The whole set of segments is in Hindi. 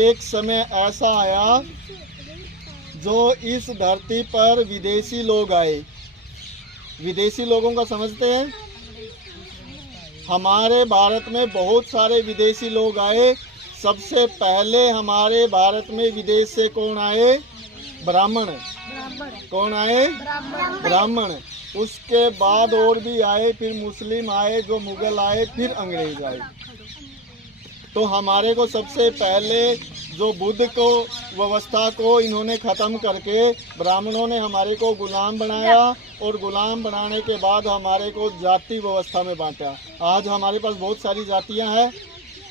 एक समय ऐसा आया जो इस धरती पर विदेशी लोग आए। विदेशी लोगों का समझते हैं? हमारे भारत में बहुत सारे विदेशी लोग आए। सबसे पहले हमारे भारत में विदेश से कौन आए? ब्राह्मण। कौन आए? ब्राह्मण। उसके बाद और भी आए, फिर मुस्लिम आए, जो मुगल आए, फिर अंग्रेज आए। तो हमारे को सबसे पहले जो बुद्ध को व्यवस्था को इन्होंने ख़त्म करके ब्राह्मणों ने हमारे को गुलाम बनाया, और गुलाम बनाने के बाद हमारे को जाति व्यवस्था में बांटा। आज हमारे पास बहुत सारी जातियां हैं।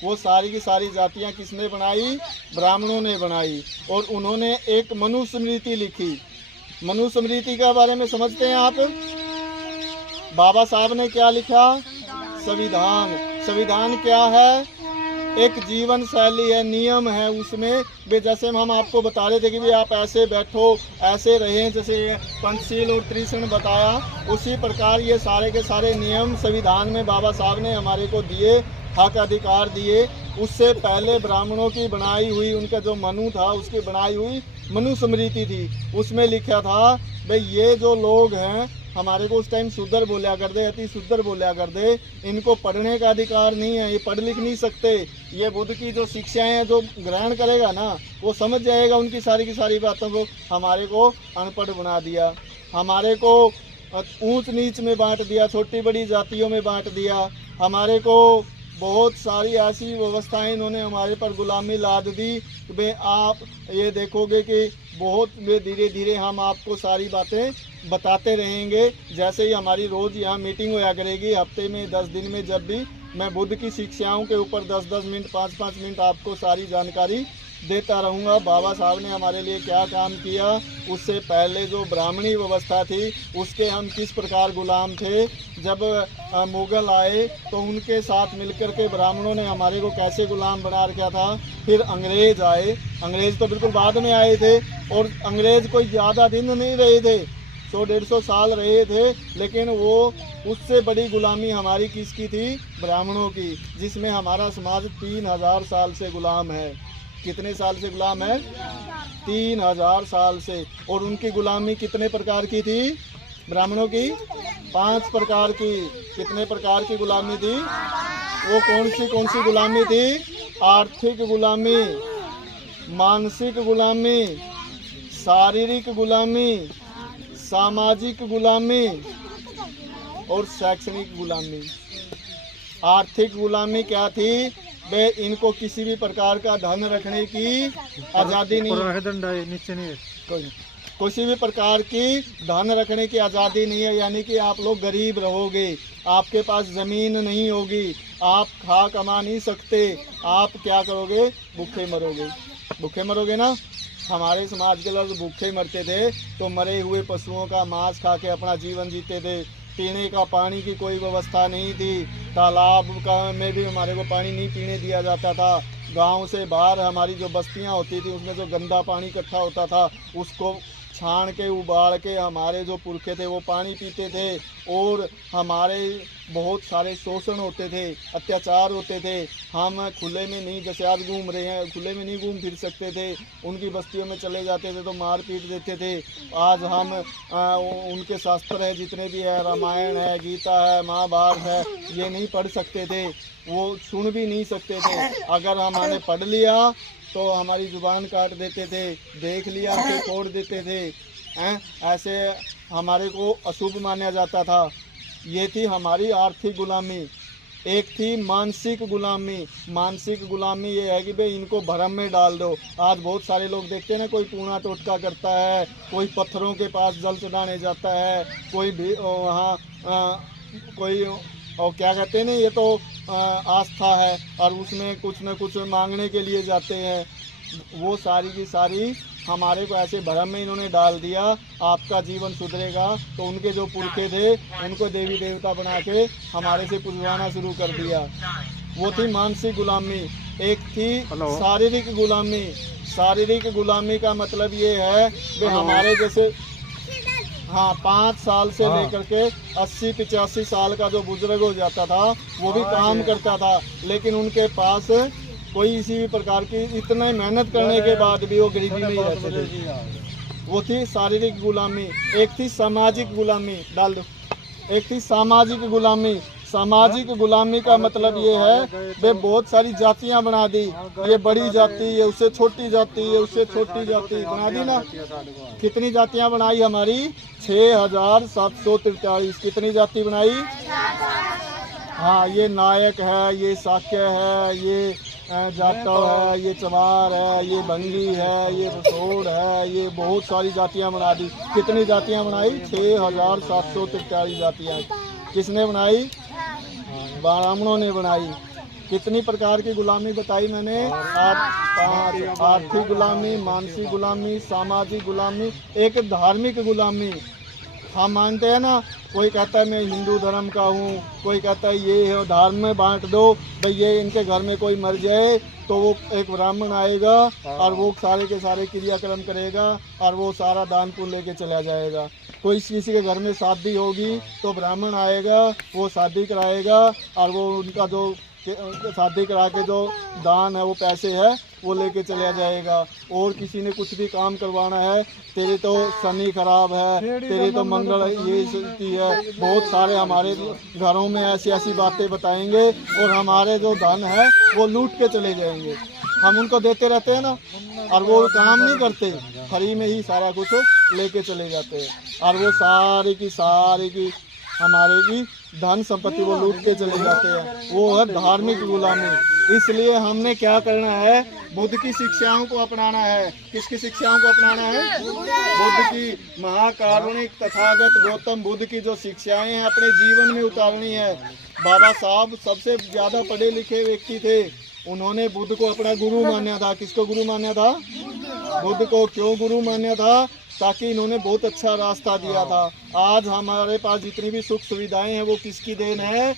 वो सारी की सारी जातियां किसने बनाई? ब्राह्मणों ने बनाई। और उन्होंने एक मनुस्मृति लिखी। मनुस्मृति के बारे में समझते हैं आप? बाबा साहब ने क्या लिखा? संविधान। संविधान क्या है? एक जीवन शैली है, नियम है उसमें। वे जैसे हम आपको बता रहे थे कि भाई आप ऐसे बैठो, ऐसे रहें, जैसे पंचशील और त्रिशरण बताया, उसी प्रकार ये सारे के सारे नियम संविधान में बाबा साहब ने हमारे को दिए, हक अधिकार दिए। उससे पहले ब्राह्मणों की बनाई हुई, उनका जो मनु था उसकी बनाई हुई मनुस्मृति थी। उसमें लिखा था भाई ये जो लोग हैं हमारे को उस टाइम शुद्र बोला करते, अति शुद्र बोला करते, इनको पढ़ने का अधिकार नहीं है, ये पढ़ लिख नहीं सकते। ये बुद्ध की जो शिक्षाएं हैं जो ग्रहण करेगा ना वो समझ जाएगा उनकी सारी की सारी बातों को। हमारे को अनपढ़ बना दिया, हमारे को ऊंच नीच में बांट दिया, छोटी बड़ी जातियों में बांट दिया। हमारे को बहुत सारी ऐसी व्यवस्थाएं इन्होंने हमारे पर गुलामी लाद दी। वे आप ये देखोगे कि बहुत धीरे धीरे हम आपको सारी बातें बताते रहेंगे। जैसे ही हमारी रोज़ यहाँ मीटिंग होया करेगी, हफ्ते में 10 दिन में, जब भी मैं बुद्ध की शिक्षाओं के ऊपर 10-10 मिनट 5-5 मिनट आपको सारी जानकारी देता रहूँगा। बाबा साहब ने हमारे लिए क्या काम किया, उससे पहले जो ब्राह्मणी व्यवस्था थी उसके हम किस प्रकार गुलाम थे। जब मुग़ल आए तो उनके साथ मिलकर के ब्राह्मणों ने हमारे को कैसे गुलाम बना रखा था। फिर अंग्रेज़ आए। अंग्रेज़ तो बिल्कुल बाद में आए थे, और अंग्रेज़ कोई ज़्यादा दिन नहीं रहे थे, 100-150 साल रहे थे। लेकिन वो उससे बड़ी गुलामी हमारी किसकी थी? ब्राह्मणों की, जिसमें हमारा समाज 3000 साल से गुलाम है। कितने साल से गुलाम है? 3000 साल से। और उनकी गुलामी कितने प्रकार की थी? ब्राह्मणों की 5 प्रकार की। कितने प्रकार की गुलामी थी? वो कौन सी गुलामी थी? आर्थिक गुलामी, मानसिक गुलामी, शारीरिक गुलामी, सामाजिक गुलामी और शैक्षणिक गुलामी। आर्थिक गुलामी क्या थी? वे इनको किसी भी प्रकार का धन रखने की आज़ादी नहीं, किसी भी प्रकार की धन रखने की आज़ादी नहीं है। यानी कि आप लोग गरीब रहोगे, आपके पास ज़मीन नहीं होगी, आप खा कमा नहीं सकते, आप क्या करोगे? भूखे मरोगे। भूखे मरोगे ना। हमारे समाज के लोग भूखे मरते थे तो मरे हुए पशुओं का मांस खा के अपना जीवन जीते थे। पीने का पानी की कोई व्यवस्था नहीं थी। तालाब का में भी हमारे को पानी नहीं पीने दिया जाता था। गांव से बाहर हमारी जो बस्तियां होती थी उसमें जो गंदा पानी इकट्ठा होता था उसको छान के उबाल के हमारे जो पुरखे थे वो पानी पीते थे। और हमारे बहुत सारे शोषण होते थे, अत्याचार होते थे। हम खुले में नहीं, जैसे आज घूम रहे हैं, खुले में नहीं घूम फिर सकते थे। उनकी बस्तियों में चले जाते थे तो मार पीट देते थे। आज हम उनके शास्त्र है जितने भी है, रामायण है, गीता है, महाभारत है, ये नहीं पढ़ सकते थे, वो सुन भी नहीं सकते थे। अगर हमने पढ़ लिया तो हमारी जुबान काट देते थे, देख लिया तो तोड़ देते थे। ऐसे हमारे को अशुभ माना जाता था। ये थी हमारी आर्थिक गुलामी। एक थी मानसिक गुलामी। मानसिक गुलामी ये है कि भाई इनको भरम में डाल दो। आज बहुत सारे लोग देखते हैं ना, कोई टूना टोटका करता है, कोई पत्थरों के पास जल चढ़ाने जाता है, कोई भी वहाँ कोई और क्या कहते हैं ना, ये तो आस्था है, और उसमें कुछ न कुछ मांगने के लिए जाते हैं। वो सारी की सारी हमारे को ऐसे भरम में इन्होंने डाल दिया। आपका जीवन सुधरेगा तो उनके जो पुरखे थे उनको देवी देवता बना के हमारे से पुजवाना शुरू कर दिया। वो थी मानसिक गुलामी। एक थी शारीरिक गुलामी। शारीरिक गुलामी का मतलब ये है कि हमारे जैसे 5 साल से लेकर के 80-85 साल का जो बुजुर्ग हो जाता था वो भी काम करता था, लेकिन उनके पास कोई इसी भी प्रकार की इतने मेहनत करने के बाद भी वो गरीबी में ही रहते थे। वो थी शारीरिक गुलामी, एक थी सामाजिक गुलामी, डाल दो, एक थी सामाजिक गुलामी। सामाजिक गुलामी का मतलब ये है वे बहुत सारी जातियां बना दी, ये बड़ी जाति, ये उससे छोटी जाति, ये उससे छोटी जाति बना दी ना। कितनी जातियां बनाई हमारी? 6743। कितनी जाति बनाई? हाँ, ये नायक है, ये साक्य है, ये जाटव है, ये चमार है, ये बंगी है, ये रसोड़ है, ये बहुत सारी जातियां बना दी। कितनी जातियां बनाई? 6743 जातियां। किसने बनाई? ब्राह्मणों ने बनाई। कितनी प्रकार की गुलामी बताई मैंने? 5। आर्थिक गुलामी, मानसिक गुलामी, सामाजिक गुलामी, एक धार्मिक गुलामी। हम मानते हैं ना, कोई कहता है मैं हिंदू धर्म का हूँ, कोई कहता है ये है, धर्म में बांट दो भाई, ये इनके घर में कोई मर जाए तो वो एक ब्राह्मण आएगा और वो सारे के सारे क्रियाक्रम करेगा और वो सारा दान पुण्य लेके चला जाएगा। कोई किसी के घर में शादी होगी तो ब्राह्मण आएगा, वो शादी कराएगा और वो उनका जो शादी करा के जो दान है, वो पैसे है, वो लेके चला जाएगा। और किसी ने कुछ भी काम करवाना है, तेरे तो शनि खराब है, तेरे तो मंगल ये स्थिति है, बहुत सारे हमारे घरों में ऐसी ऐसी बातें बताएंगे और हमारे जो धन है वो लूट के चले जाएंगे। हम उनको देते रहते हैं ना, और वो काम नहीं करते, फ्री में ही सारा कुछ लेके चले जाते हैं और वो सारी की हमारे की धन संपत्ति वो लूट के चले जाते हैं। वो है धार्मिक गुलामी। इसलिए हमने क्या करना है? बुद्ध की शिक्षाओं को अपनाना है। किसकी शिक्षाओं को अपनाना है? बुद्ध की, महाकारुणिक तथागत गौतम बुद्ध की जो शिक्षाएं हैं अपने जीवन में उतारनी है। बाबा साहब सबसे ज्यादा पढ़े लिखे व्यक्ति थे, उन्होंने बुद्ध को अपना गुरु माना था। किसको गुरु माना था? बुद्ध को। क्यों गुरु माना था? ताकि इन्होंने बहुत अच्छा रास्ता दिया था। आज हमारे पास जितनी भी सुख सुविधाएं हैं वो किसकी देन है?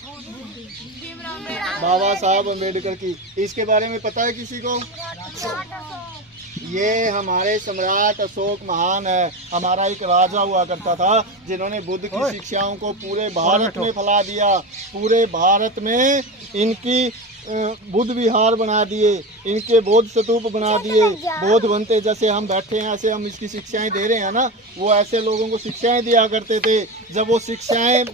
बाबा साहब अम्बेडकर की। इसके बारे में पता है किसी को? ये हमारे सम्राट अशोक महान है, हमारा एक राजा हुआ करता था जिन्होंने बुद्ध की शिक्षाओं को पूरे भारत में फैला दिया। पूरे भारत में इनकी बुद्ध विहार बना दिए, इनके बौद्ध स्तूप बना दिए। बौद्ध बनते जैसे हम बैठे हैं ऐसे हम इसकी शिक्षाएं दे रहे हैं ना, वो ऐसे लोगों को शिक्षाएं दिया करते थे। जब वो शिक्षाएं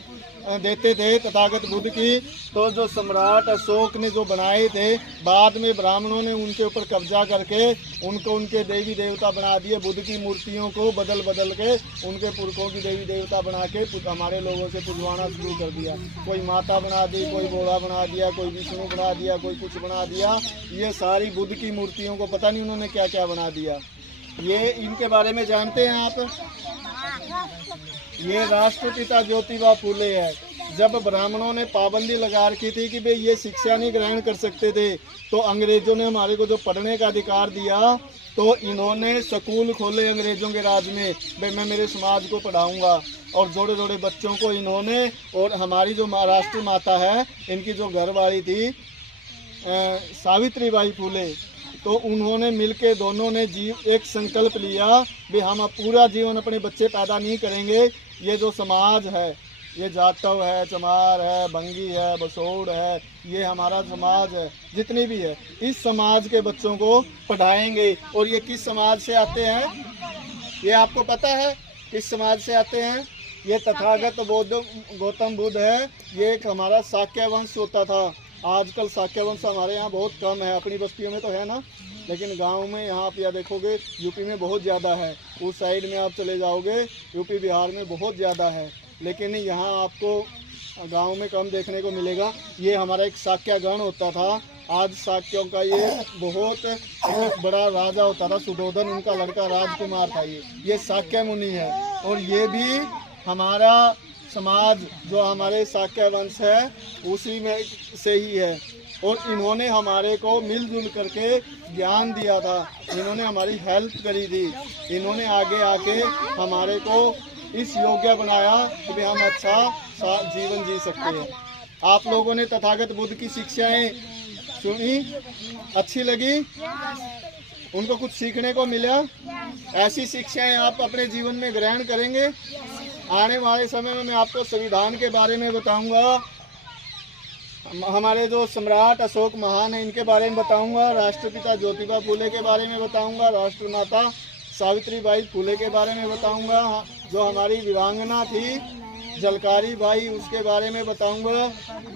देते थे तथागत बुद्ध की, तो जो सम्राट अशोक ने जो बनाए थे, बाद में ब्राह्मणों ने उनके ऊपर कब्जा करके उनको उनके देवी देवता बना दिए। बुद्ध की मूर्तियों को बदल बदल के उनके पुरखों की देवी देवता बना के हमारे लोगों से पूजवाना शुरू कर दिया। कोई माता बना दी, कोई घोड़ा बना दिया, कोई विष्णु बना दिया, कोई कुछ बना दिया। ये सारी बुद्ध की मूर्तियों को पता नहीं उन्होंने क्या क्या बना दिया। ये इनके बारे में जानते हैं आप? ये राष्ट्रपिता ज्योतिबा फूले है। जब ब्राह्मणों ने पाबंदी लगा रखी थी कि भाई ये शिक्षा नहीं ग्रहण कर सकते थे, तो अंग्रेजों ने हमारे को जो पढ़ने का अधिकार दिया, तो इन्होंने स्कूल खोले अंग्रेजों के राज में। भाई मैं मेरे समाज को पढ़ाऊंगा, और जोड़े जोड़े बच्चों को इन्होंने, और हमारी जो राष्ट्रीय माता है इनकी जो घरवाली थी सावित्रीबाई फूले, तो उन्होंने मिलके दोनों ने एक संकल्प लिया भी हम अब पूरा जीवन अपने बच्चे पैदा नहीं करेंगे। ये जो समाज है, ये जाटव है, चमार है, बंगी है, बसोड़ है, ये हमारा समाज है, जितनी भी है, इस समाज के बच्चों को पढ़ाएंगे। और ये किस समाज से आते हैं? ये आपको पता है किस समाज से आते हैं? ये तथागत गौतम बुद्ध है। ये एक हमारा शाक्य वंश होता था। आजकल शाक्य वंश हमारे यहाँ बहुत कम है, अपनी बस्तियों में तो है ना, लेकिन गांव में यहाँ आप या देखोगे यूपी में बहुत ज़्यादा है। उस साइड में आप चले जाओगे यूपी बिहार में बहुत ज़्यादा है, लेकिन यहाँ आपको गांव में कम देखने को मिलेगा। ये हमारा एक शाक्य गण होता था। आज शाक्यों का ये बहुत बड़ा राजा होता था, सुधोधन उनका लड़का राजकुमार था। ये शाक्य मुनि है। और ये भी हमारा समाज जो हमारे शाक्य वंश है उसी में से ही है। और इन्होंने हमारे को मिलजुल करके ज्ञान दिया था, इन्होंने हमारी हेल्प करी थी, इन्होंने आगे आके हमारे को इस योग्य बनाया कि हम अच्छा जीवन जी सकते हैं। आप लोगों ने तथागत बुद्ध की शिक्षाएं सुनी, अच्छी लगी, उनको कुछ सीखने को मिला? ऐसी शिक्षाएं आप अपने जीवन में ग्रहण करेंगे? आने वाले समय में मैं आपको संविधान के बारे में बताऊंगा। हमारे जो सम्राट अशोक महान है इनके बारे में बताऊंगा, राष्ट्रपिता ज्योतिबा फूले के बारे में बताऊंगा, राष्ट्रमाता सावित्रीबाई फूले के बारे में बताऊंगा, जो हमारी वीरांगना थी झलकारी बाई उसके बारे में बताऊंगा,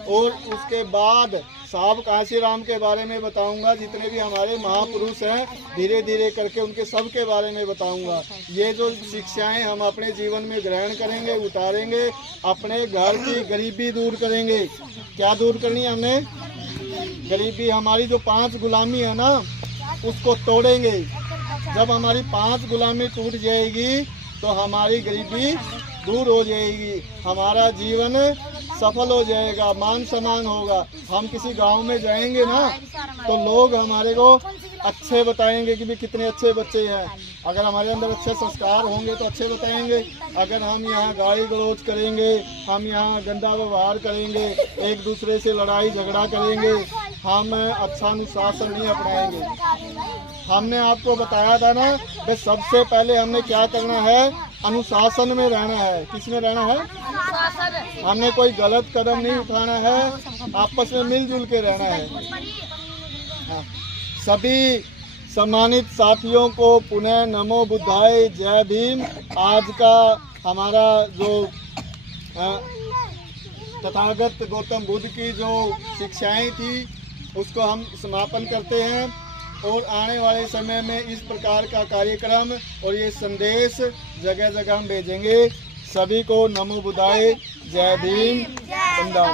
और उसके बाद साहब कांशीराम के बारे में बताऊंगा। जितने भी हमारे महापुरुष हैं धीरे धीरे करके उनके सब के बारे में बताऊंगा। ये जो शिक्षाएं हम अपने जीवन में ग्रहण करेंगे, उतारेंगे, अपने घर की गरीबी दूर करेंगे। क्या दूर करनी है हमें? गरीबी। हमारी जो 5 गुलामी है ना उसको तोड़ेंगे। जब हमारी 5 गुलामी टूट जाएगी तो हमारी गरीबी दूर हो जाएगी, हमारा जीवन सफल हो जाएगा, मान सम्मान होगा। हम किसी गांव में जाएंगे ना तो लोग हमारे को अच्छे बताएंगे कि भी कितने अच्छे बच्चे हैं। अगर हमारे अंदर अच्छे संस्कार होंगे तो अच्छे बताएंगे। अगर हम यहाँ गाली गलौज करेंगे, हम यहाँ गंदा व्यवहार करेंगे, एक दूसरे से लड़ाई झगड़ा करेंगे, हम अच्छा अनुशासन नहीं अपनाएंगे। हमने आपको बताया था ना कि सबसे पहले हमने क्या करना है, अनुशासन में रहना है। किस में रहना है? हमने कोई गलत कदम नहीं उठाना है, आपस में मिलजुल के रहना है। हाँ। सभी सम्मानित साथियों को पुनः नमो बुद्धाय, जय भीम। आज का हमारा जो तथागत गौतम बुद्ध की जो शिक्षाएं थी उसको हम समापन करते हैं, और आने वाले समय में इस प्रकार का कार्यक्रम और ये संदेश जगह जगह हम भेजेंगे। सभी को नमो बुद्धाय, जय भीम, वंदे।